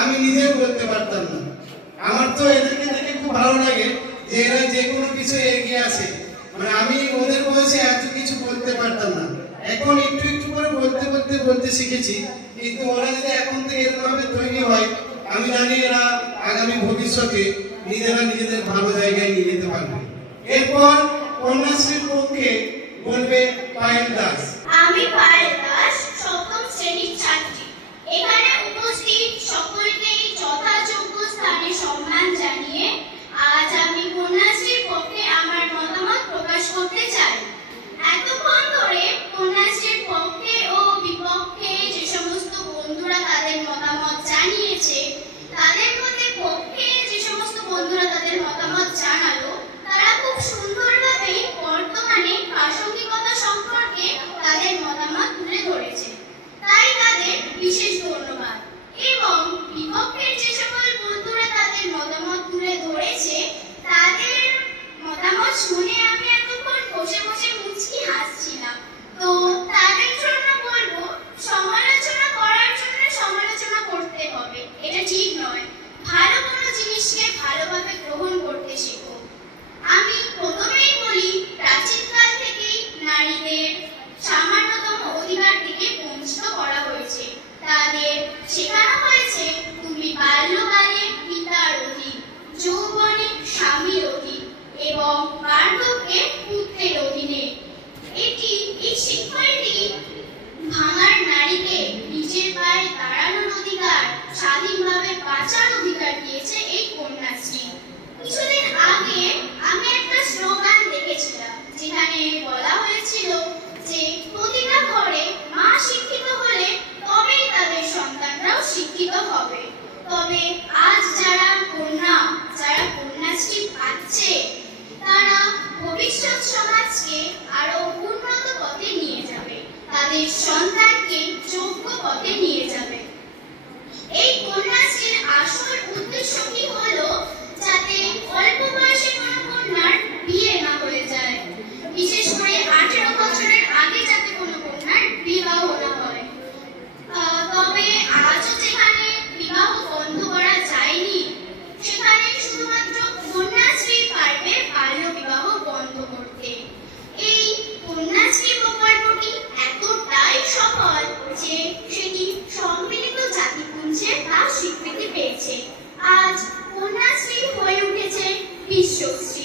আমি নিজেও বলতে পারতাম না। আমার তো এদেরকে দেখে খুব ভালো লাগে যে এরা যে কোনো কিছু এগিয়ে আসে। মানে আমি ওদের বয়সে এত কিছু বলতে পারতাম না, এখন একটু একটু করে বলতে শিখেছি। কিন্তু ওরা যদি এখন থেকে এরকমভাবে তৈরি হয়, আমি জানি এরা আগামী ভবিষ্যতে নিজেরা নিজেদের ভালো জায়গায় নিয়ে যেতে পারবে। এরপর কন্যাশ্রীর পক্ষে বলবে পায়েল দাস। আমি পায়েল দাস, সপ্তম শ্রেণীর ছাত্রী। এখানে উপস্থিত সকলকেই যথাযোগ্য স্থানে সম্মান জানিয়ে আজ আমি কন্যাশ্রীর পক্ষে আমার মতামত প্রকাশ করতে চাই। এতক্ষণ ধরে কন্যাশ্রীর পক্ষে ও বিপক্ষে যে সমস্ত বন্ধুরা তাদের মতামত জানিয়েছে, তাদের মধ্যে পক্ষে যে সমস্ত বন্ধুরা তাদের মতামত জানালো, তারা খুব সুন্দরভাবে বর্তমানে প্রাসঙ্গিকতা সম্পর্কে তাদের মতামত তুলে ধরেছে, তাই তাদের বিশেষ ধন্যবাদ। এবং বিপক্ষের যে সকল বন্ধুরা তাদের মতামত তুলে ধরেছে, তাদের মতামত শুনে আমি এতক্ষণ বসে বসে মুচকি হাসছিলাম। তো তাদের জন্য বলবো, সমালোচনা করার জন্য সমালোচনা করতে হবে, এটা ঠিক নয়। ভালো কোনো জিনিসকে ভালোভাবে গ্রহণ করতে শেখো। আমি প্রথমেই বলি, প্রাচীনকাল থেকেই নারীদের সামান্যতম অধিকার থেকে বঞ্চিত করা হয়েছে। তাদের শেখানো হয়েছে তুমি বাল্যকালে পিতার অধীন, যৌবনে স্বামীর অধীন এবং বার্ধক্যে পুত্রের অধীনে। এই শিক্ষাটি ভাঙার নারীকে নিজের পায়ে দাঁড়ানোর অধিকার, স্বাধীনভাবে বাঁচার অধিকার দিয়েছে এই কন্যাশ্রী। কিছুদিন আগে আমি একটা স্লোগান দেখেছিলাম, যেখানে বলা হয়েছিল যে প্রতিটা ঘরে মা শিক্ষিত হলে তবেই তাদের সন্তানরাও শিক্ষিত হবে। তবে আজ যারা কন্যাশ্রী পাচ্ছে, তারা ভবিষ্যৎ সমাজকে আরো উন্নত পথে নিয়ে যাবে, তাদের সন্তানকে যোগ্য পথে নিয়ে যাবে। এই কন্যাশ্রীর আসল উদ্দেশ্য কি হলো, যাতে অল্প বয়সে কোনো কন্যার বিয়ে না হয়ে যায়, বিশেষ করে 18 বছরের আগে যাতে কোনো কন্যার বিবাহ না হয়। তবে আজও যেখানে বিবাহ বন্ধ করা যায়নি, সেখানে শুধুমাত্র কন্যাশ্রী পারবে বাল্য বিবাহ বন্ধ করতে। এই কন্যাশ্রী প্রকল্পটি এতটাই সফল যে সেটি সম্মিলিত জাতিপুঞ্জে তা স্বীকৃতি পেয়েছে। আজ কন্যাশ্রী হয়ে উঠেছে বিশ্বশ্রী।